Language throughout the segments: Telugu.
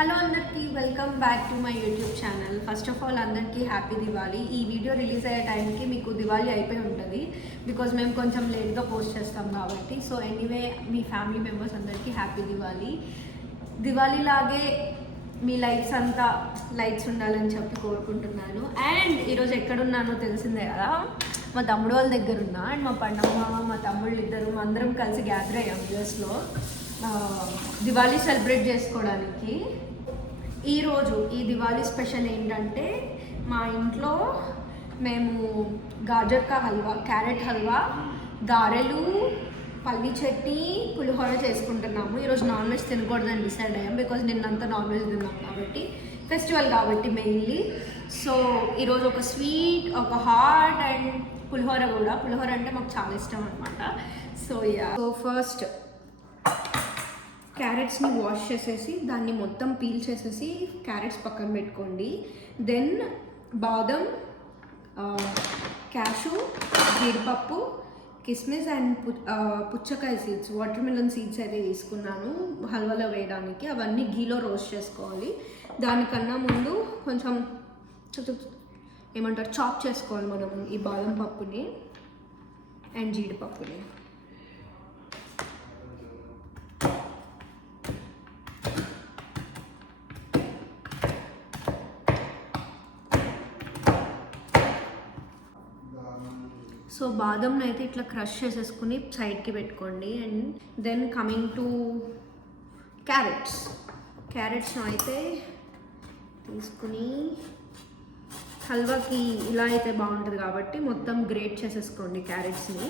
హలో అందరికీ welcome back to my YouTube channel. First of all అందరికీ హ్యాపీ దివాళీ. ఈ వీడియో రిలీజ్ అయ్యే టైంకి మీకు దివాళీ అయిపోయి ఉంటుంది బికాజ్ మేము కొంచెం లేట్గా పోస్ట్ చేస్తాం కాబట్టి. సో ఎనీవే మీ ఫ్యామిలీ మెంబర్స్ అందరికీ హ్యాపీ దివాళీ. దివాళీ లాగే మీ లైట్స్ అంతా లైట్స్ ఉండాలని చెప్పి కోరుకుంటున్నాను. అండ్ ఈరోజు ఎక్కడున్నానో తెలిసిందే కదా, మా తమ్ముడు వాళ్ళ దగ్గర ఉన్నా. అండ్ మా పండమ్మ మా తమ్ముళ్ళు ఇద్దరు అందరం కలిసి గ్యాదర్ అయ్యాం యూఎస్లో దివాళీ సెలబ్రేట్ చేసుకోవడానికి. ఈరోజు ఈ దివాళీ స్పెషల్ ఏంటంటే మా ఇంట్లో మేము గాజర్ కా హల్వా, క్యారెట్ హల్వా, గారెలు, పల్లి చట్నీ, పులిహోర చేసుకుంటున్నాము. ఈరోజు నాన్ వెజ్ తినకూడదని డిసైడ్ అయ్యాం బికాజ్ నిన్నంతా నాన్ వెజ్ తిన్నాం కాబట్టి, ఫెస్టివల్ కాబట్టి మెయిన్లీ. సో ఈరోజు ఒక స్వీట్, ఒక హాట్ అండ్ పులిహోర కూడా. పులిహోర అంటే మాకు చాలా ఇష్టం అనమాట. సో ఫస్ట్ క్యారెట్స్ని వాష్ చేసేసి దాన్ని మొత్తం పీల్ చేసేసి క్యారెట్స్ పక్కన పెట్టుకోండి. దెన్ బాదం, క్యాషు, జీడిపప్పు, కిస్మిస్ అండ్ పుచ్చకాయ సీడ్స్, వాటర్ మిలన్ సీడ్స్ అయితే తీసుకున్నాను హల్వాలో వేయడానికి. అవన్నీ గీలో రోస్ట్ చేసుకోవాలి. దానికన్నా ముందు కొంచెం ఏమంటారు చాప్ చేసుకోవాలి మనం ఈ బాదం పప్పుని అండ్ జీడిపప్పుని. సో బాదంని అయితే ఇట్లా క్రష్ చేసేసుకుని సైడ్కి పెట్టుకోండి. అండ్ దెన్ కమింగ్ టు క్యారెట్స్ని అయితే తీసుకుని హల్వాకి ఇలా అయితే బాగుంటుంది కాబట్టి మొత్తం గ్రేట్ చేసేసుకోండి క్యారెట్స్ని.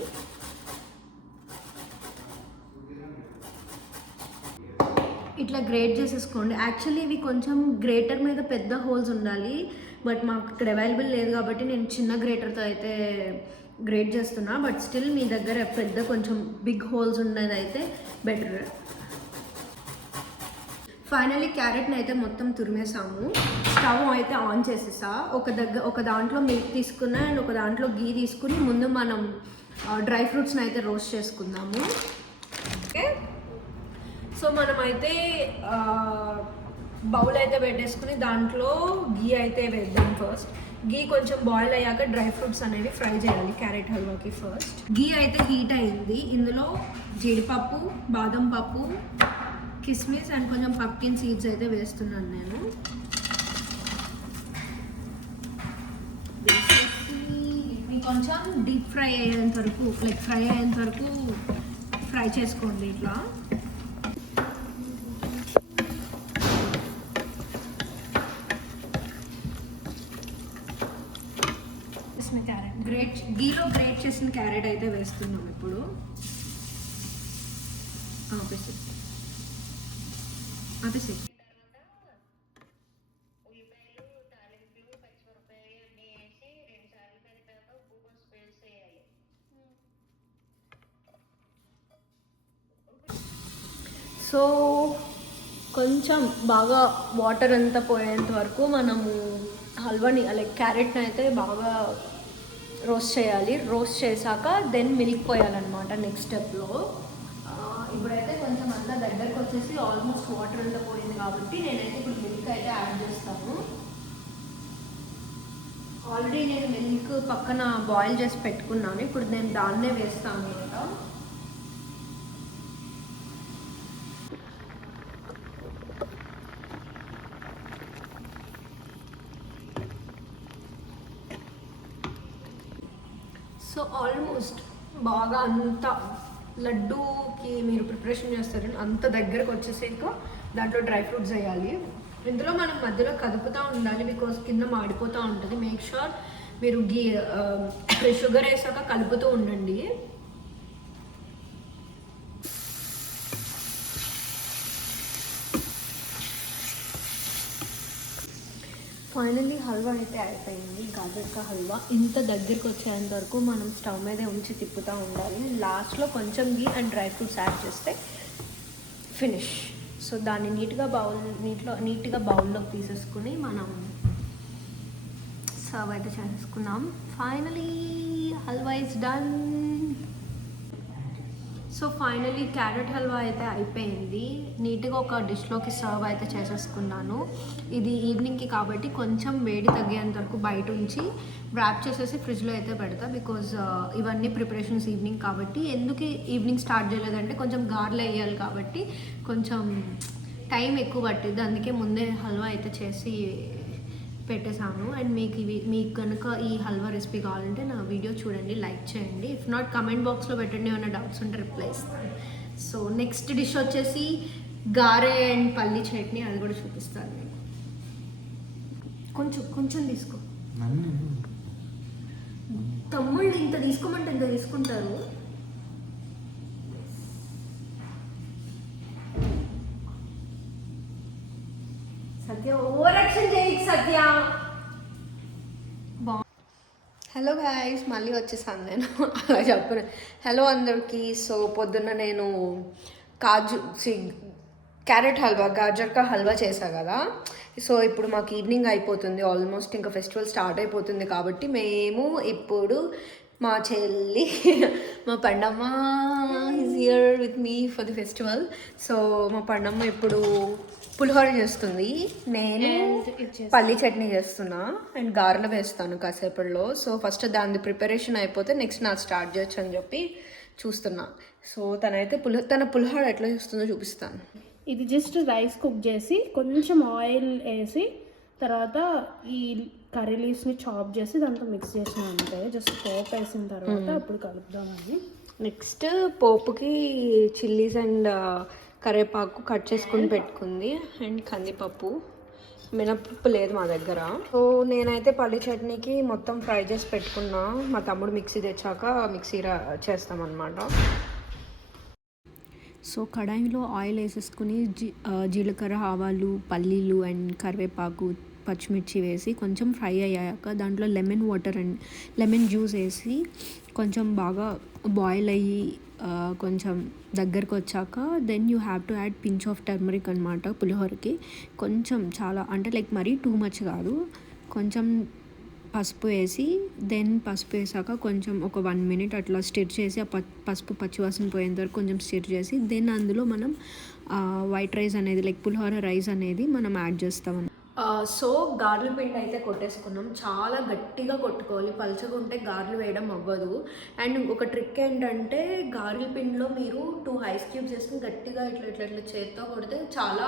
ఇట్లా గ్రేట్ చేసేసుకోండి. యాక్చువల్లీ ఇవి కొంచెం గ్రేటర్ మీద పెద్ద హోల్స్ ఉండాలి, బట్ మాకు ఇక్కడ అవైలబుల్ లేదు కాబట్టి నేను చిన్న గ్రేటర్తో అయితే గ్రేట్ చేస్తున్నా. బట్ స్టిల్ మీ దగ్గర పెద్ద కొంచెం బిగ్ హోల్స్ ఉన్నది అయితే బెటర్. ఫైనలీ క్యారెట్ని అయితే మొత్తం తురిమేసాము. స్టవ్ అయితే ఆన్ చేసేసా. ఒక దాంట్లో మిల్క్ తీసుకున్నా అండ్ ఒక దాంట్లో గీ తీసుకుని ముందు మనం డ్రై ఫ్రూట్స్ని అయితే రోస్ట్ చేసుకుందాము. ఓకే, సో మనమైతే బౌల్ అయితే పెట్టేసుకుని దాంట్లో గీ అయితే వేద్దాం. ఫస్ట్ గీ కొంచెం బాయిల్ అయ్యాక డ్రై ఫ్రూట్స్ అనేవి ఫ్రై చేయాలి క్యారెట్ హల్వాకి. ఫస్ట్ గీ అయితే హీట్ అయింది. ఇందులో జీడిపప్పు, బాదం పప్పు, కిస్మిస్ అండ్ కొంచెం పంప్కిన్ సీడ్స్ అయితే వేస్తున్నాను నేను. వేసేసి కొంచెం డీప్ ఫ్రై అయ్యేంత వరకు ఫ్రై చేసుకోండి ఇట్లా. గీలో గ్రేట్ చేసిన క్యారెట్ అయితే వేస్తున్నాం ఇప్పుడు. ఆపేసి సో కొంచెం బాగా వాటర్ అంతా పోయేంత వరకు మనము హల్వాని లైక్ క్యారెట్ని అయితే బాగా రోస్ట్ చేయాలి. రోస్ట్ చేశాక దెన్ మిల్క్ పోయాలన్నమాట నెక్స్ట్ స్టెప్లో. ఇప్పుడైతే కొంచెం అంతా దగ్గరకు వచ్చేసి ఆల్మోస్ట్ వాటర్ అంతా పోయింది కాబట్టి నేనైతే ఇప్పుడు మిల్క్ అయితే యాడ్ చేస్తాను. ఆల్రెడీ నేను మిల్క్ పక్కన బాయిల్ చేసి పెట్టుకున్నాను. ఇప్పుడు నేను దాన్నే వేస్తాను అనమాట. సో ఆల్మోస్ట్ బాగా అంత లడ్డూకి మీరు ప్రిపరేషన్ చేస్తారని అంత దగ్గరకు వచ్చేసాక దాంట్లో డ్రై ఫ్రూట్స్ వేయాలి. ఇందులో మనం మధ్యలో కదుపుతూ ఉండాలి బికాజ్ కింద మాడిపోతూ ఉంటుంది. మేక్ షూర్ మీరు షుగర్ వేసాక కలుపుతూ ఉండండి. ఫైనల్లీ హల్వా అయితే అయిపోయింది. గాజర్ కా హల్వా ఇంత దగ్గరికి వచ్చేంత వరకు మనం స్టవ్ మీదే ఉంచి తిప్పుతూ ఉండాలి. లాస్ట్లో కొంచెం గీ అండ్ డ్రై ఫ్రూట్స్ యాడ్ చేస్తే ఫినిష్. సో దాన్ని నీట్గా బౌల్లోకి తీసేసుకుని మనం సర్వ్ అయితే చేసుకున్నాం. Finally halwa is done. So finally carrot halwa అయితే అయిపోయింది. నీట్గా ఒక డిష్లోకి సర్వ్ అయితే చేసేసుకున్నాను. ఇది ఈవినింగ్కి కాబట్టి కొంచెం వేడి తగ్గేంత వరకు బయట ఉంచి ర్యాప్ చేసేసి ఫ్రిడ్జ్లో అయితే పెడతా. బికాజ్ ఇవన్నీ ప్రిపరేషన్స్ ఈవినింగ్ కాబట్టి. ఎందుకు ఈవినింగ్ స్టార్ట్ చేయలేదంటే కొంచెం గార్లు వేయాలి కాబట్టి కొంచెం టైం ఎక్కువ పట్టింది. అందుకే ముందే హల్వా అయితే చేసి పెట్టేశాను. అండ్ మీకు కనుక ఈ హల్వా రెసిపీ కావాలంటే నా వీడియో చూడండి, లైక్ చేయండి. ఇఫ్ నాట్ కమెంట్ బాక్స్లో పెట్టండి, ఏమైనా డౌట్స్ ఉంటే రిప్లై ఇస్తాను. సో నెక్స్ట్ డిష్ వచ్చేసి గారె అండ్ పల్లి చట్నీ, అది కూడా చూపిస్తాను మీకు. కొంచెం కొంచెం తీసుకో తమ్ముళ్ళు, ఇంత తీసుకోమంటే ఇంత తీసుకుంటారు. సత్య ఓవర్ యాక్షన్ చేయకు సత్య. హలో గాయ్స్, మళ్ళీ వచ్చేసాను నేను. అలా చెప్పను. హలో అందరికీ. సో పొద్దున్న నేను క్యారెట్ హల్వా, గాజర్కా హల్వా చేశాను కదా. సో ఇప్పుడు మాకు ఈవినింగ్ అయిపోతుంది, ఆల్మోస్ట్ ఇంకా ఫెస్టివల్ స్టార్ట్ అయిపోతుంది కాబట్టి మేము ఇప్పుడు మా చెల్లి మా Pandamma is here with me for the festival. So మా పండమ్మ ఇప్పుడు పులిహోర చేస్తుంది, నేను పల్లి చట్నీ చేస్తున్నా అండ్ గారెలు వేస్తాను కాసేపట్లో. సో ఫస్ట్ దాని ప్రిపరేషన్ అయిపోతే నెక్స్ట్ నాకు స్టార్ట్ చేయొచ్చు అని చెప్పి చూస్తున్నా. సో తనైతే తన పులిహోర ఎట్లా చేస్తుందో చూపిస్తాను. ఇది జస్ట్ రైస్ కుక్ చేసి కొంచెం ఆయిల్ వేసి తర్వాత ఈ కర్రీ లీవ్స్ని చాప్ చేసి దాంతో మిక్స్ చేసిన అంతే. జస్ట్ పోపు వేసిన తర్వాత అప్పుడు కలుపుదామని. నెక్స్ట్ పోపుకి చిల్లీస్ అండ్ కరివేపాకు కట్ చేసుకుని పెట్టుకుంది అండ్ కందిపప్పు, మినపప్పు లేదు మా దగ్గర. సో నేనైతే పల్లి చట్నీకి మొత్తం ఫ్రై చేసి పెట్టుకున్నా. మా తమ్ముడు మిక్సీ తెచ్చాక మిక్సీ చేస్తామన్నమాట. సో కడాయిలో ఆయిల్ వేసేసుకుని జీలకర్ర, ఆవాలు, పల్లీలు అండ్ కరివేపాకు, పచ్చిమిర్చి వేసి కొంచెం ఫ్రై అయ్యాక దాంట్లో lemon water and lemon juice వేసి కొంచెం బాగా బాయిల్ అయ్యి కొంచెం దగ్గరకు వచ్చాక then you have to add pinch of turmeric అనమాట పులిహోరకి. కొంచెం చాలా అంటే లైక్ మరీ టూ మచ్ కాదు, కొంచెం పసుపు వేసి దెన్ పసుపు వేసాక కొంచెం ఒక 1 minute అట్లా స్టిర్ చేసి ఆ పసుపు పచ్చివాసన పోయేంత వరకు కొంచెం స్టిర్ చేసి దెన్ అందులో మనం వైట్ రైస్ అనేది లైక్ పులిహోర రైస్ అనేది మనం యాడ్ చేస్తాం. సో గార్ల పిండి అయితే కొట్టేసుకున్నాం. చాలా గట్టిగా కొట్టుకోవాలి, పలుచగా ఉంటే గారెలు వేయడం అవ్వదు. అండ్ ఒక ట్రిక్ ఏంటంటే గారెల పిండిలో మీరు 2 ఐస్ క్యూబ్స్ వేసుకుని గట్టిగా ఇట్లా ఇట్లా ఇట్లా చేత్తో కొడితే చాలా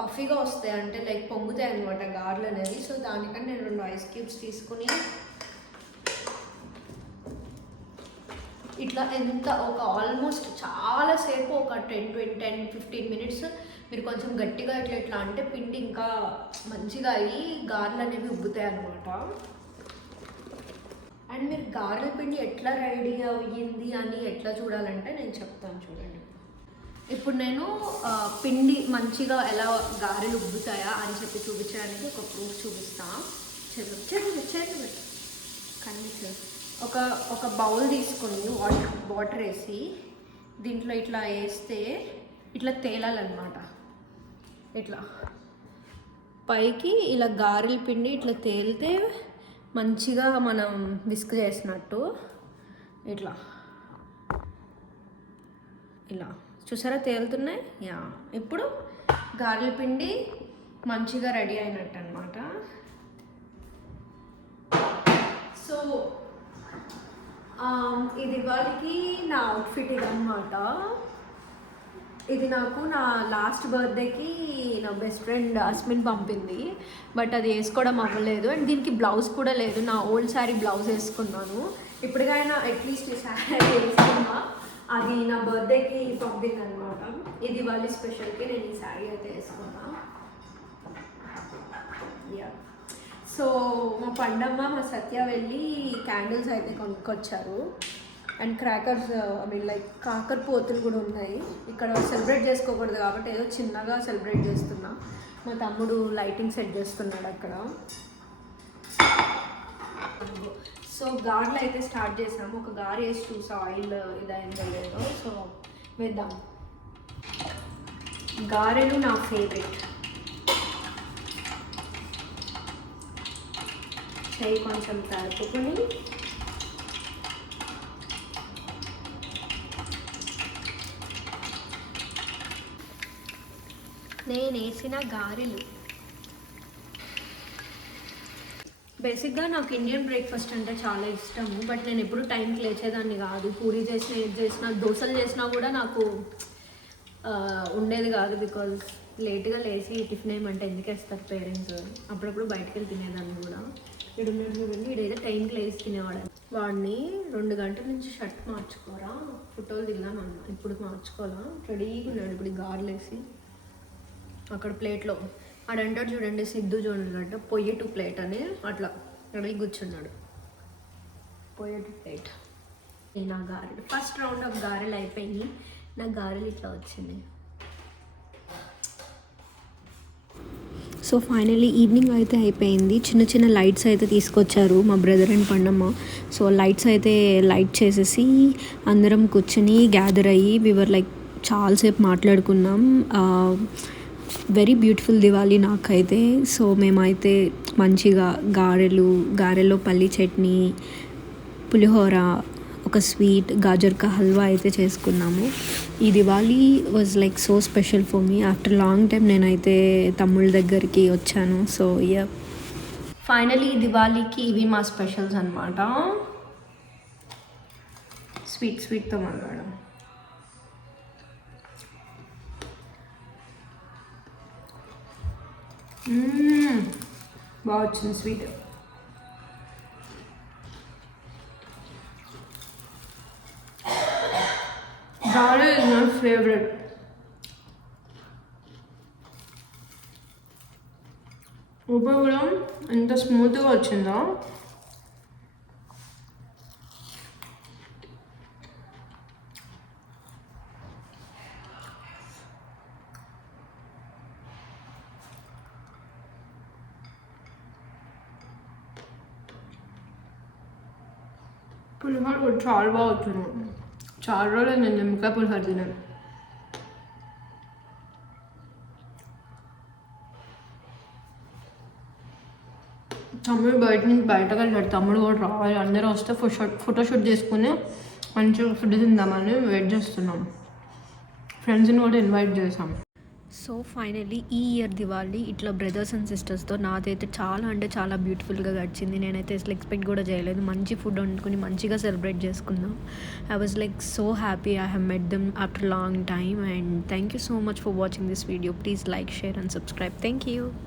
పఫీగా వస్తాయి, అంటే లైక్ పొంగుతాయి అనమాట గారెలు అనేది. సో దానికని నేను 2 ఐస్ క్యూబ్స్ తీసుకుని ఇట్లా ఒక ఆల్మోస్ట్ చాలాసేపు ఒక 10-15 minutes మీరు కొంచెం గట్టిగా ఇట్లా ఇట్లా అంటే పిండి ఇంకా మంచిగా అయ్యి గారెలు అనేవి ఉబ్బుతాయి అనమాట. అండ్ మీరు గారెల పిండి ఎట్లా రెడీ అయ్యింది అని ఎట్లా చూడాలంటే నేను చెప్తాను చూడండి. ఇప్పుడు నేను పిండి మంచిగా ఎలా గారెలు ఉబ్బుతాయా అని చెప్పి చూపించడానికి ఒక ప్రూఫ్ చూపిస్తాను. ఒక బౌల్ తీసుకొని వాటర్ వేసి దీంట్లో ఇట్లా వేస్తే ఇట్లా తేలాలన్నమాట. ఇట్లా పైకి ఇలా గారెల పిండి ఇట్లా తేలితే మంచిగా మనం విస్క్ చేసినట్టు ఇట్లా ఇలా చూసారా తేలుతున్నాయి. యా, ఇప్పుడు గారెల పిండి మంచిగా రెడీ అయినట్టు అనమాట. సో ఇది వాళ్ళకి నా అవుట్ఫిట్ ఇదన్నమాట. ఇది నాకు నా లాస్ట్ బర్త్డేకి నా బెస్ట్ ఫ్రెండ్ అస్మిన్ పంపింది, బట్ అది వేసుకోవడం అవ్వలేదు. అండ్ దీనికి బ్లౌజ్ కూడా లేదు, నా ఓల్డ్ శారీ బ్లౌజ్ వేసుకున్నాను. ఇప్పటికైనా అట్లీస్ట్ ఈ శారీ వేసుకున్నా, అది నా బర్త్డేకి పంపింది అనమాట. ఇది వాళ్ళ స్పెషల్కి నేను ఈ శారీ అయితే వేసుకున్నా. యా, సో మా పండమ్మ మా సత్య వెళ్ళి క్యాండిల్స్ అయితే కొనుక్కొచ్చారు and crackers, I mean like కాకరపోతులు కూడా ఉన్నాయి. ఇక్కడ సెలబ్రేట్ చేసుకోకూడదు కాబట్టి ఏదో చిన్నగా సెలబ్రేట్ చేస్తున్నా. మా తమ్ముడు లైటింగ్ సెట్ చేస్తున్నాడు అక్కడ. సో గారెలు అయితే స్టార్ట్ చేసాము. ఒక గారె వేసి చూసా ఆయిల్ ఇదైందో లేదో. సో వేద్దాం. గారెలు నా ఫేవరెట్. చెయ్యి కొంచెం తడుపుకొని నేను వేసిన గారెలు. బేసిక్గా నాకు ఇండియన్ బ్రేక్ఫాస్ట్ అంటే చాలా ఇష్టము, బట్ నేను ఎప్పుడు టైంకి లేచేదాన్ని కాదు. పూరి చేసిన, ఏది చేసినా, దోశలు చేసినా కూడా నాకు ఉండేది కాదు. బికాజ్ లేట్గా లేచి టిఫిన్ ఏమంటే ఎందుకు వేస్తారు పేరెంట్స్. అప్పుడప్పుడు బయటకు వెళ్ళి తినేదాన్ని కూడా. చూడండి ఇడైతే టైంకి లేచి తినేవాడు. వాడిని 2 గంటల నుంచి షర్ట్ మార్చుకోరా, ఫోటోలు దిగామన్నా, ఇప్పుడు మార్చుకోవాలా, రెడీగా ఉన్నాడు. ఇప్పుడు గారెలేసి అక్కడ ప్లేట్లో ఆడంటాడు చూడండి, సిద్ధు చూడండి పొయ్యి టు ప్లేట్ అని అట్లా రెడీ కూర్చున్నాడు. పొయ్యి టు ప్లేట్. నా గారెలు ఫస్ట్ రౌండ్ ఆఫ్ గారెలు అయిపోయి నా గారెలు ఇట్లా వచ్చింది. సో ఫైనలీ ఈవినింగ్ అయితే అయిపోయింది. చిన్న చిన్న లైట్స్ అయితే తీసుకొచ్చారు మా బ్రదర్ అండ్ పండమ్మ. సో లైట్స్ అయితే లైట్ చేసేసి అందరం కూర్చొని గ్యాదర్ అయ్యి వివర్ లైక్ చాలాసేపు మాట్లాడుకున్నాం. వెరీ బ్యూటిఫుల్ దివాళీ నాకైతే. సో మేమైతే మంచిగా గారెలో పల్లి చట్నీ, పులిహోర, ఒక స్వీట్, గాజర్ కా హల్వా అయితే చేసుకున్నాము. ఈ Diwali was like so special for me. After long time నేనైతే తమ్ముళ్ళ దగ్గరికి వచ్చాను. సో ఫైనలీ ఈ దివాళీకి ఇవి మా స్పెషల్స్ అనమాట. స్వీట్తో మాట్లాడడం. బాగా వచ్చింది sweet. Gare is my favourite. ఉప్పు కూడా ఎంత స్మూత్గా వచ్చిందో. పులిహోర కూడా చాలా బాగా వచ్చింది. చాలా రోజులు నేను నిమ్మకాయ పులిహోర తిన్నాను. తమ్ముడు బయటకు వెళ్ళాడు. తమ్ముడు కూడా రావాలి, అందరూ వస్తే ఫోటోషూట్ చేసుకుని మంచిగా ఫుడ్ తిందామని వెయిట్ చేస్తున్నాం. ఫ్రెండ్స్ని కూడా ఇన్వైట్ చేసాం. సో ఫైనలీ ఈ ఇయర్ దివాళీ ఇట్లా బ్రదర్స్ అండ్ సిస్టర్స్తో నాదైతే చాలా అంటే చాలా బ్యూటిఫుల్గా గడిచింది. నేనైతే అసలు ఎక్స్పెక్ట్ కూడా చేయలేదు. మంచి ఫుడ్ వండుకుని మంచిగా సెలబ్రేట్ చేసుకుందాం. I was like so happy. I have met them after long time. And thank you so much for watching this video. Please like, share and subscribe. Thank you.